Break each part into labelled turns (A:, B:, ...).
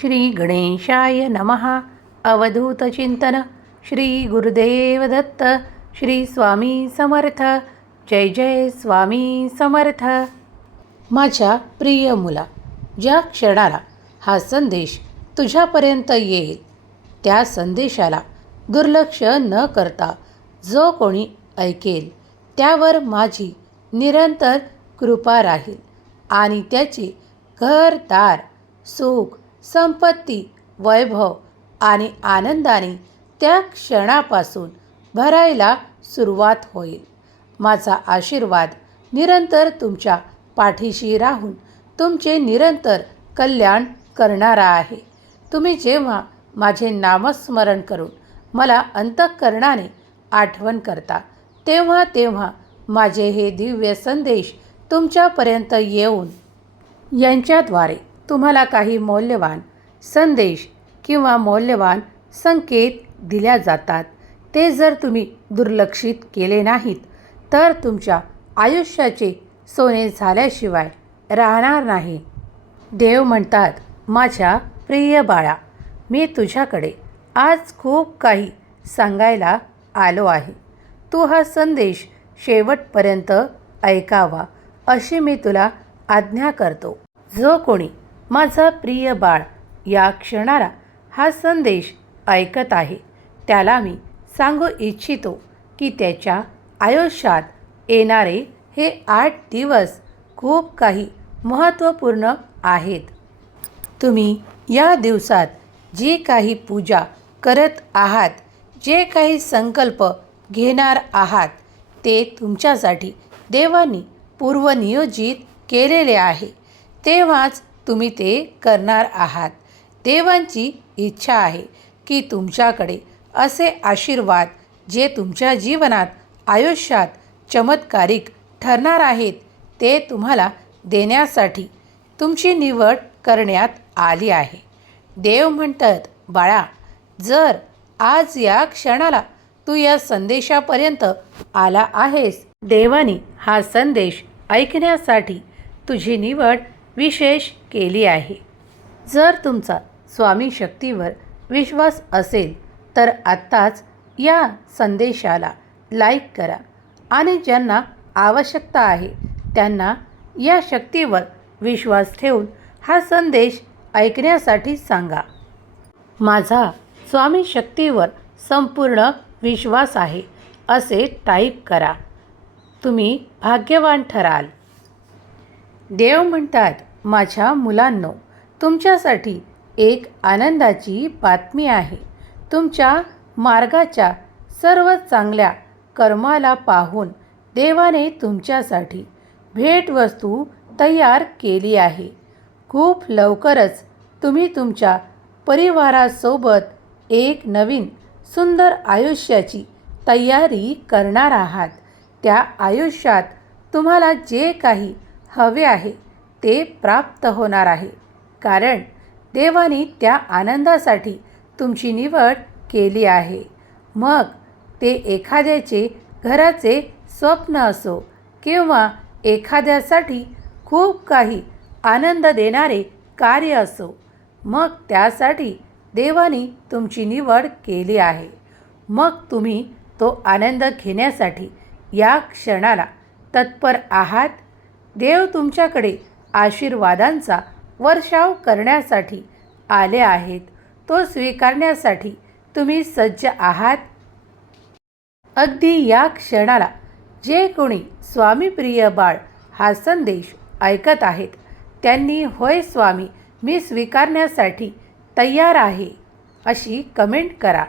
A: श्री गणेशाय नमः अवधूतचिंतन श्री गुरुदेव दत्त. श्री स्वामी समर्थ. जय जय स्वामी समर्थ. माझ्या प्रिय मुला ज्या क्षणाला हा संदेश तुझ्यापर्यंत येईल त्या संदेशाला दुर्लक्ष न करता जो कोणी ऐकेल त्यावर माझी निरंतर कृपा राहील आणि त्याची घरदार सुख संपत्ती वैभव आणि आनंदाने त्या क्षणापासून भरायला सुरुवात होईल. माझा आशीर्वाद निरंतर तुमच्या पाठीशी राहून तुमचे निरंतर कल्याण करणारा आहे. तुम्ही जेव्हा माझे नामस्मरण करून मला अंतःकरणाने आठवण करता तेव्हा तेव्हा माझे हे दिव्य संदेश तुमच्यापर्यंत येऊन यांच्याद्वारे तुम्हाला काही मौल्यवान संदेश किंवा मौल्यवान संकेत दिल्या जातात. ते जर तुम्ही दुर्लक्षित केले नाहीत तर तुमच्या आयुष्याचे सोने झाल्याशिवाय राहणार नाही. देव म्हणतात माझ्या प्रिय बाळा मी तुझ्याकडे आज खूप काही सांगायला आलो आहे. तू हा संदेश शेवटपर्यंत ऐकावा अशी मी तुला आज्ञा करतो. जो कोणी माझा प्रिय बाळ या क्षणाला हा संदेश ऐकत आहे. त्याला मी सांगू इच्छितो की त्याच्या आयुष्यात येणारे हे आठ दिवस खूप काही महत्त्वपूर्ण आहेत. तुम्ही या दिवसात जी काही पूजा करत आहात जे काही संकल्प घेणार आहात ते तुमच्यासाठी देवानी पूर्वनियोजित केलेले आहे. तेव्हाच तुम्ही ते करणार आहात. देवांची इच्छा आहे की तुमच्याकडे असे आशीर्वाद जे तुमच्या जीवनात आयुष्यात चमत्कारिक ठरणार आहेत ते तुम्हाला देण्यासाठी तुमची निवड करण्यात आली आहे. देव म्हणतात बाळा जर आज या क्षणाला तू या संदेशापर्यंत आला आहेस देवानी हा संदेश ऐकण्यासाठी तुझी निवड विशेष केली आहे. जर तुमचा स्वामी शक्तीवर विश्वास असेल तर आत्ताच या संदेशाला लाईक करा. आणि ज्यांना आवश्यकता आहे त्यांना या शक्तीवर विश्वास ठेवून हा संदेश ऐकण्यासाठी सांगा. माझा स्वामी शक्तीवर संपूर्ण विश्वास आहे असे टाईप करा. तुम्ही भाग्यवान ठराल. देव म्हणतात माझ्या मुलांनो तुमच्यासाठी एक आनंदाची बातमी आहे. तुमच्या मार्गाच्या सर्व चांगल्या कर्माला पाहून देवाने तुमच्यासाठी भेटवस्तू तयार केली आहे. खूप लवकरच तुम्ही तुमच्या परिवारासोबत एक नवीन सुंदर आयुष्याची तयारी करणार आहात. त्या आयुष्यात तुम्हाला जे काही हवे आहे ते प्राप्त होणार आहे. कारण देवाने त्या आनंदासाठी तुमची निवड केली आहे. मग ते एखाद्याचे घराचे स्वप्न असो किंवा एखाद्यासाठी खूप काही आनंद देणारे कार्य असो मग त्यासाठी देवाने तुमची निवड केली आहे. मग तुम्ही तो आनंद घेण्यासाठी या क्षणाला तत्पर आहात देव तुमच्याकडे आशीर्वादांचा वर्षाव करण्यासाठी आले आहेत. तो स्वीकारण्यासाठी तुम्ही सज्ज आहात. अगदी या क्षणाला जे कोणी स्वामीप्रिय बाळ हा संदेश ऐकत आहेत त्यांनी होय स्वामी मी स्वीकारण्यासाठी तयार आहे अशी कमेंट करा.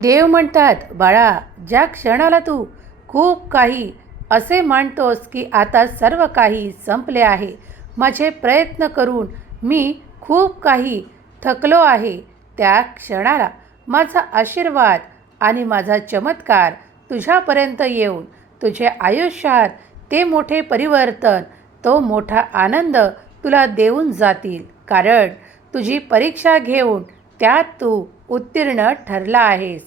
A: देव म्हणतात बाळा ज्या क्षणाला तू खूप काही असे मानतोस की आता सर्व काही संपले आहे. माझे प्रयत्न करून मी खूप काही थकलो आहे. त्या क्षणाला माझा आशीर्वाद आणि माझा चमत्कार तुझ्यापर्यंत येऊन तुझे आयुष्यात ते मोठे परिवर्तन तो मोठा आनंद तुला देऊन जातील. कारण तुझी परीक्षा घेऊन त्यात तू उत्तीर्ण ठरला आहेस.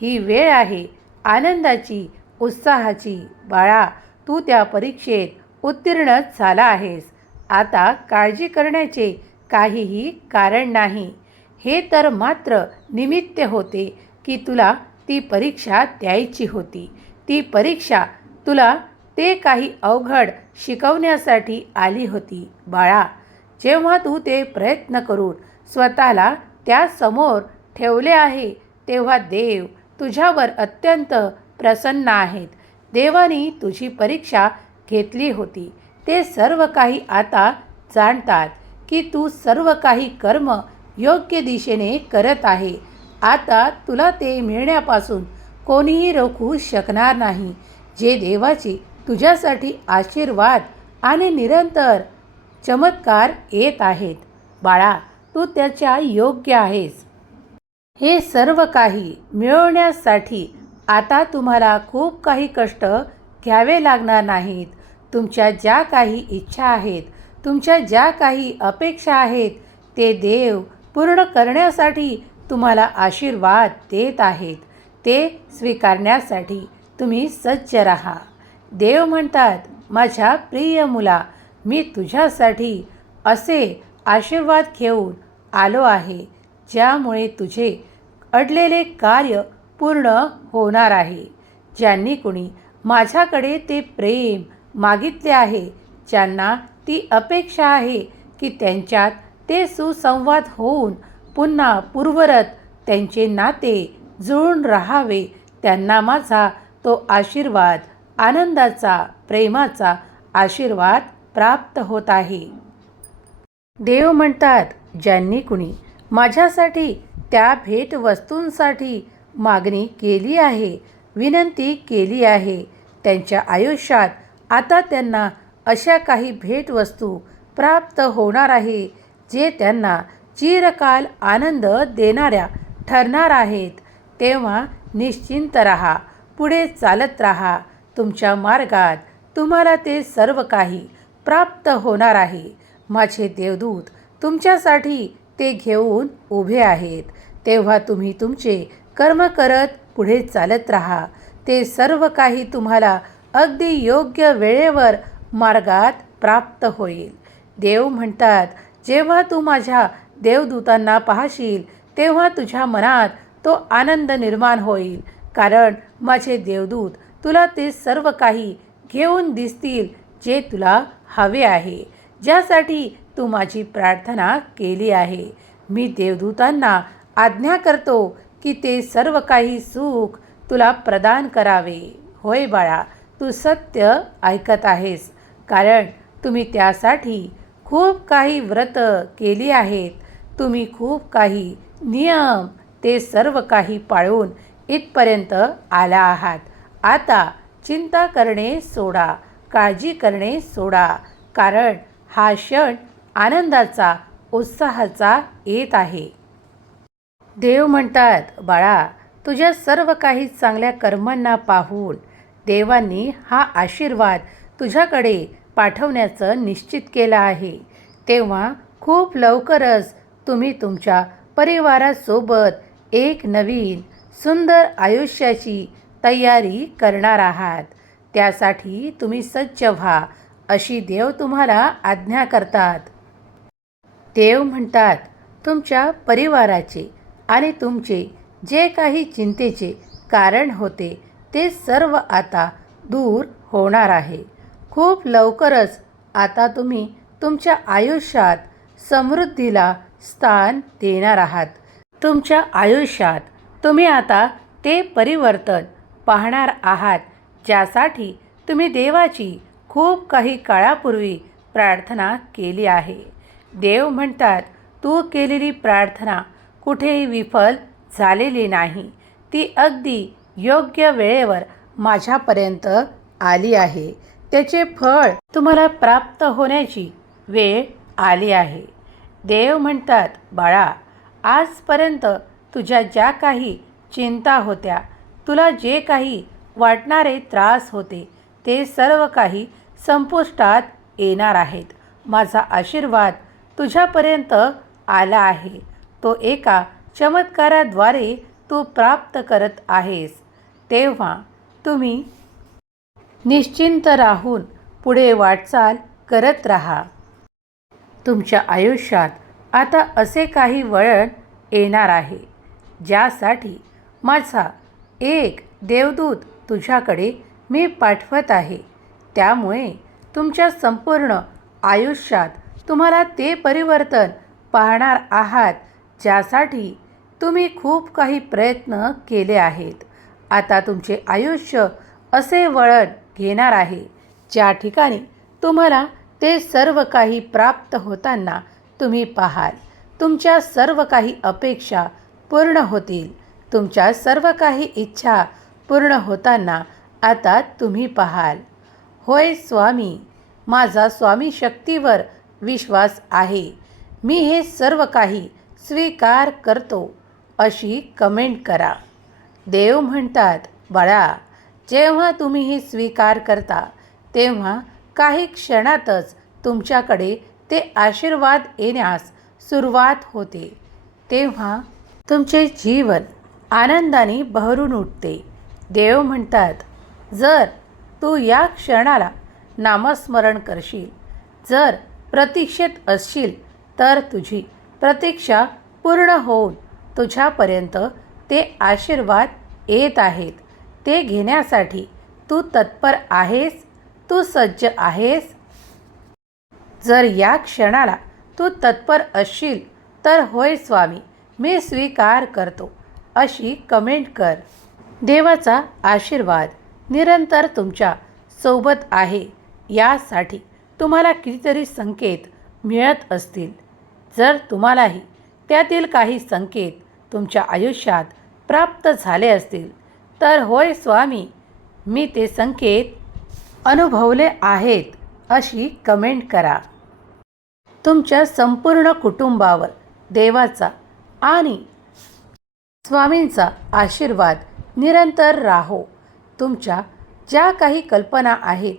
A: ही वेळ आहे आनंदाची उत्साहाची बाळा तू त्या परीक्षेत उत्तीर्ण झाला आहेस. आता काळजी करण्याचे काहीही कारण नाही. हे तर मात्र निमित्त होते की तुला ती परीक्षा द्यायची होती. ती परीक्षा तुला ते काही अवघड शिकवण्यासाठी आली होती. बाळा जेव्हा तू ते प्रयत्न करून स्वतःला त्यासमोर ठेवले आहे तेव्हा देव तुझ्यावर अत्यंत प्रसन्न आहेत. देवानी तुझी परीक्षा घेतली होती. ते सर्व काही आता जाणतात की तू सर्व काही कर्म योग्य दिशेने करत आहे. आता तुला ते मिळण्यापासून कोणीही रोखू शकणार नाही. जे देवाची तुझ्यासाठी आशीर्वाद आणि निरंतर चमत्कार येत आहेत. बाळा तू त्याच्या योग्य आहेस. हे सर्व काही मिळवण्यासाठी आता तुम्हाला खूप काही कष्ट घ्यावे लागणार नाहीत. तुमच्या ज्या काही इच्छा आहेत तुमच्या ज्या काही अपेक्षा आहेत ते देव पूर्ण करण्यासाठी तुम्हाला आशीर्वाद देत आहेत. ते स्वीकारण्यासाठी तुम्ही सज्ज राहा. देव म्हणतात माझ्या प्रिय मुला मी तुझ्यासाठी असे आशीर्वाद घेऊन आलो आहे ज्यामुळे तुझे अडलेले कार्य पूर्ण होणार आहे. ज्यांनी कुणी माझ्याकडे ते प्रेम मागितले आहे ज्यांना ती अपेक्षा आहे की त्यांच्यात ते सुसंवाद होऊन पुन्हा पूर्वरत त्यांचे नाते जुळून राहावे त्यांना माझा तो आशीर्वाद आनंदाचा प्रेमाचा आशीर्वाद प्राप्त होत आहे. देव म्हणतात ज्यांनी कुणी माझ्यासाठी त्या भेटवस्तूंसाठी मागणी केली आहे विनंती केली आहे. त्यांच्या आयुष्यात आता त्यांना अशा काही भेटवस्तू प्राप्त होणार आहे जे त्यांना चिरकाल आनंद देणाऱ्या ठरणार आहेत. तेव्हा निश्चिंत राहा पुढे चालत राहा. तुमच्या मार्गात तुम्हाला ते सर्व काही प्राप्त होणार आहे. माझे देवदूत तुमच्यासाठी ते घेऊन उभे आहेत. तेव्हा तुम्ही तुमचे कर्म करत पुढे चालत राहा. ते सर्व काही तुम्हाला अगदी योग्य वेळेवर मार्गात प्राप्त होईल. देव म्हणतात जेव्हा तू माझ्या देवदूतांना पाहशील तेव्हा तुझ्या मनात तो आनंद निर्माण होईल. कारण माझे देवदूत तुला ते सर्व काही घेऊन दिसतील जे तुला हवे आहे. ज्यासाठी तू माझी प्रार्थना केली आहे. मी देवदूतांना आज्ञा करतो की ते सर्व काही सुख तुला प्रदान करावे. होय बाळा तू सत्य ऐकत आहेस. कारण तुम्ही त्यासाठी खूप काही व्रत केली आहेत. तुम्ही खूप काही नियम ते सर्व काही पाळून इथपर्यंत आला आहात. आता चिंता करणे सोडा काळजी करणे सोडा. कारण हा क्षण आनंदाचा उत्साहाचा येत आहे. देव म्हणतात बाळा तुझ्या सर्व काही चांगल्या कर्मांना पाहून देवांनी हा आशीर्वाद तुझ्याकडे पाठवण्याचं निश्चित केलं आहे. तेव्हा खूप लवकरच तुम्ही तुमच्या परिवारासोबत एक नवीन सुंदर आयुष्याची तयारी करणार आहात. त्यासाठी तुम्ही सज्ज व्हा अशी देव तुम्हाला आज्ञा करतात. देव म्हणतात तुमच्या परिवाराचे आणि तुमचे जे काही चिंतेचे कारण होते ते सर्व आता दूर होणार आहे. खूप लवकरच आता तुम्ही तुमच्या आयुष्यात समृद्धीला स्थान देणार आहात. तुमच्या आयुष्यात तुम्ही आता ते परिवर्तन पाहणार आहात ज्यासाठी तुम्ही देवाची खूप काही काळापूर्वी प्रार्थना केली आहे. देव म्हणतात तू केलेली प्रार्थना कुठेही विफल झालेली नाही. ती अगदी योग्य वेळेवर माझ्यापर्यंत आली आहे. त्याचे फळ तुम्हाला प्राप्त होण्याची वेळ आली आहे. देव म्हणतात बाळा आजपर्यंत तुझ्या ज्या काही चिंता होत्या तुला जे काही वाटणारे त्रास होते ते सर्व काही संपुष्टात येणार आहेत. माझा आशीर्वाद तुझ्यापर्यंत आला आहे. तो एका चमत्काराद्वारे तू प्राप्त करत आहेस. तेव्हा तुम्ही निश्चिंत राहून पुढे वाटचाल करत राहा. तुमच्या आयुष्यात आता असे काही वळण येणार आहे ज्यासाठी माझा एक देवदूत तुझ्याकडे मी पाठवत आहे. त्यामुळे तुमच्या संपूर्ण आयुष्यात तुम्हाला ते परिवर्तन पाहणार आहात ज्यासाठी तुम्ही खूप काही प्रयत्न केले आहेत. आता तुमचे आयुष्य असे वळण घेणार आहे. ज्या ठिकाणी तुम्हाला ते सर्व काही प्राप्त होताना तुम्ही पाहाल. तुमच्या सर्व काही अपेक्षा पूर्ण होतील. तुमच्या सर्व काही इच्छा पूर्ण होताना आता तुम्ही पाहाल. होय स्वामी माझा स्वामी शक्तीवर विश्वास आहे. मी हे सर्व काही स्वीकार करतो अशी कमेंट करा. देव म्हणतात बाळा जेव्हा तुम्ही हे स्वीकार करता तेव्हा काही क्षणातच तुमच्याकडे ते आशीर्वाद येण्यास सुरुवात होते. तेव्हा तुमचे जीवन आनंदाने बहरून उठते. देव म्हणतात जर तू या क्षणाला नामस्मरण करशील जर प्रतीक्षेत असशील तर तुझी प्रतीक्षा पूर्ण होऊन तुझ्यापर्यंत ते आशीर्वाद येत आहेत. ते घेण्यासाठी तू तत्पर आहेस? तू सज्ज आहेस? जर या क्षणाला तू तत्पर असशील तर होय स्वामी मी स्वीकार करतो. अशी कमेंट कर. देवाचा आशीर्वाद निरंतर तुमच्यासोबत आहे. यासाठी तुम्हाला कितीतरी संकेत मिळत असतील. जर तुम्हालाही त्यातील काही संकेत तुमच्या आयुष्यात प्राप्त झाले असतील तर होय स्वामी मी ते संकेत अनुभवले आहेत अशी कमेंट करा. तुमच्या संपूर्ण कुटुंबावर देवाचा आणि स्वामींचा आशीर्वाद निरंतर राहो. तुमच्या ज्या काही कल्पना आहेत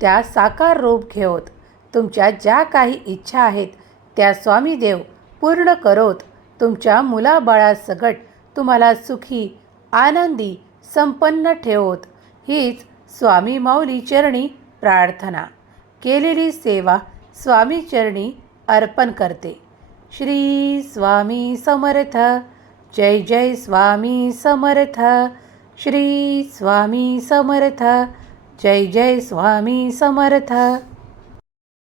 A: त्या साकार रूप घेवत तुमच्या ज्या काही इच्छा आहेत त्या स्वामी देव पूर्ण करोत. तुमच्या मुलाबाळासकट तुम्हाला सुखी आनंदी संपन्न ठेवोत. हीच स्वामी माऊली चरणी प्रार्थना. केलेली सेवा स्वामी चरणी अर्पण करते. श्री स्वामी समर्थ. जय जय स्वामी समर्थ. श्री स्वामी समर्थ. जय जय स्वामी समर्थ.